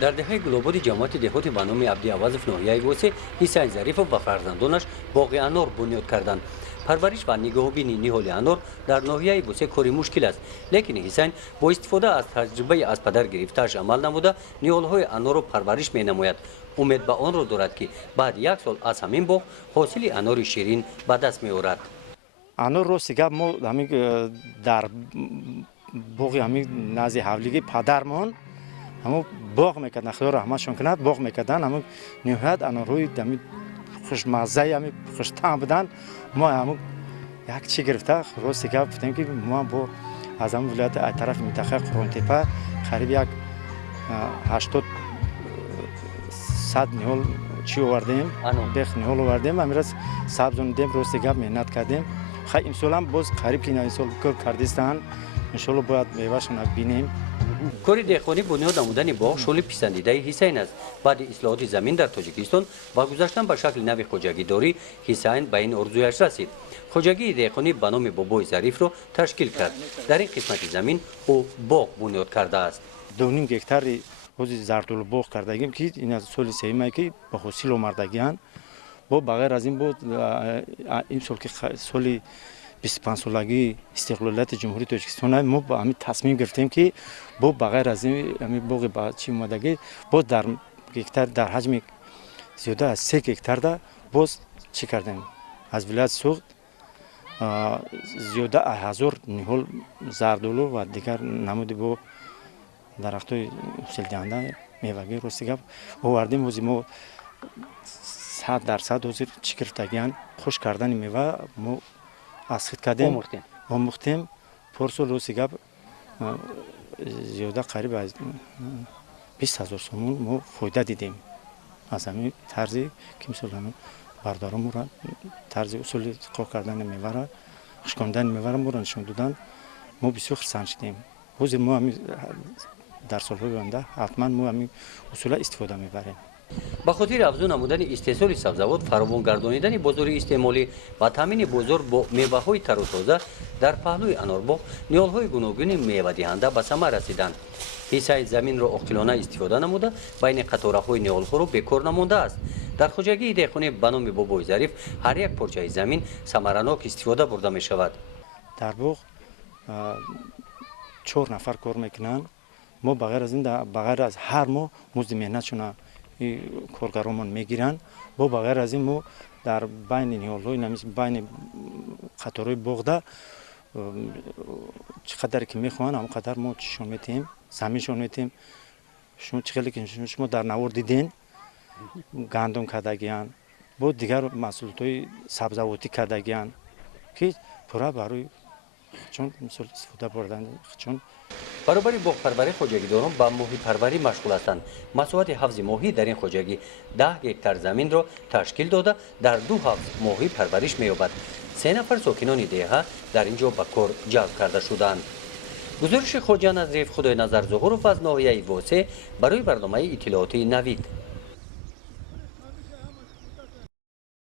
дар деҳаи гулободи ҷамоати деҳоти ба номи абди авазов ноҳияи восе ҳисайн зарифов ва фарзандонаш боғи анор бунёд карданд. парвариш ва нигоҳубини ниҳоли анор дар ноҳияи восе кори мушкил аст, лекин ҳисайн бо истифода аз таҷрибаи аз падар гирифтааш амал намуда ниҳолҳои анорро парвариш менамояд. умед ба онро дорад ки баъди 1 сол аз ҳамин боғ ҳосили анори ширин ба даст меорад. анор рости гап мо дар боғи ҳамин назди ҳавлиги падармон ҳамон боғ мекарданд, худо раҳматшон кунад, боғ мекарданд, ҳамон ниҳоят анорҳои хушмаззаи хуштаъм буданд. мо ҳамон як чӣ гирифта рости гап гуфтем ки мо бо аз ҳамон вилояти ай тарафи минтақаи Қуронтепа қариб як 80-100 ниҳол чӣ овардем, бех ниҳол овардем, амирас сабзонидем, рости гап меҳнат кардем. хай имсолам боз қариб ки имсол кор кардистанд, иншоалло бояд мевашона бинем. кори деҳқонӣ бунёд намудани боғ шоли писандидаи ҳисайн аст. баъди ислоҳоти замин дар тоҷикистон ва гузаштан ба шакли нави хоҷагидорӣ, ҳисайн ба ин орзуяш расид. хоҷагии деҳқонӣ ба номи бобои зарифро ташкил кард. дар ин қисмати замин ӯ боғ бунёд кардааст. 2.5 гектари ҳози зардулу боғ кардагим ки ин аз соли сеюмае ки ба ҳосил омардагиянд. бо ба ғайр аз ин бо имсол ки соли 25-солагии истиқлолияти ҷумҳурии Тоҷикистон мо ба ҳамин тасмим гирифтем ки бо ба ғайр аз ҳамин боғи ба чӣ омадагӣ боз дар гектар дар ҳаҷми зиёда аз 3 гектарда боз чӣ кардем аз вилояти суғд зиёда аз 1000 ниҳол зардулу ва дигар намуди бо дарахтои ҳосилдиҳанда мевагӣ рости гап овардем. ҳозир мо 100% ҳозир чӣ гирифтагиянд хушк кардани мева мо асхид кардем, омӯхтем. порсол рости гап зиёда қариб аз 20,000 сомон мо фоида дидем аз ҳамин тарзи ки мисол ҳамин бардоромро тарзи усули қоқ кардани мевара хушкондани мевара моро нишон доданд. мо бисёр хурсанд шудем. ҳозир мо ҳамин дар солҳои оянда ҳатман мо ҳамин усула истифода мебарем. ба хотири афзун намудани истеҳсоли сабзавот, фаровон гардонидани бозори истеъмолӣ ва таъмини бозор бо меваҳои тару тоза дар паҳлӯи анорбоғ ниҳолҳои гуногуни мевадиҳанда ба самар расиданд. ҳиссаи заминро оқилона истифода намуда байни қатораҳои ниҳолҳоро бекор намондааст. дар хоҷагии деҳқонӣ ба номи бобои зариф ҳар як порчаи замин самаранок истифода бурда мешавад. дар боғ 4 нафар кор мекунанд. мо ба ғайр аз ин ба ғайр аз ҳар моҳ музди меҳнатшона коргаромон мегиранд. бо ба ғайр аз ин мо дар байни ниҳолҳои байни қатораҳои боғда чӣ қадаре ки мехоҳанд ҳамон қадар мо чишон метиҳем, заминшон метиҳем. шумо чӣ хеле ки шумо дар навор диден гандум кардагиянд, бо дигар маҳсулотҳои сабзавотӣ кардагиянд ки пурра барои хичон мисол истифода бурдани хичон. баробари боғпарварӣ хоҷагидорон ба моҳипарварӣ машғул ҳастанд. масоати ҳафзи моҳӣ дар ин хоҷагӣ 10 гектар заминро ташкил дода дар 2 ҳафз моҳӣ парвариш меёбад. 3 нафар сокинони деҳа дар ин ҷо ба кор ҷалб карда шуданд. гузориши хоҷа назриф худоиназар зуҳуров аз ноҳияи восе барои барномаи иттилоотии Навид.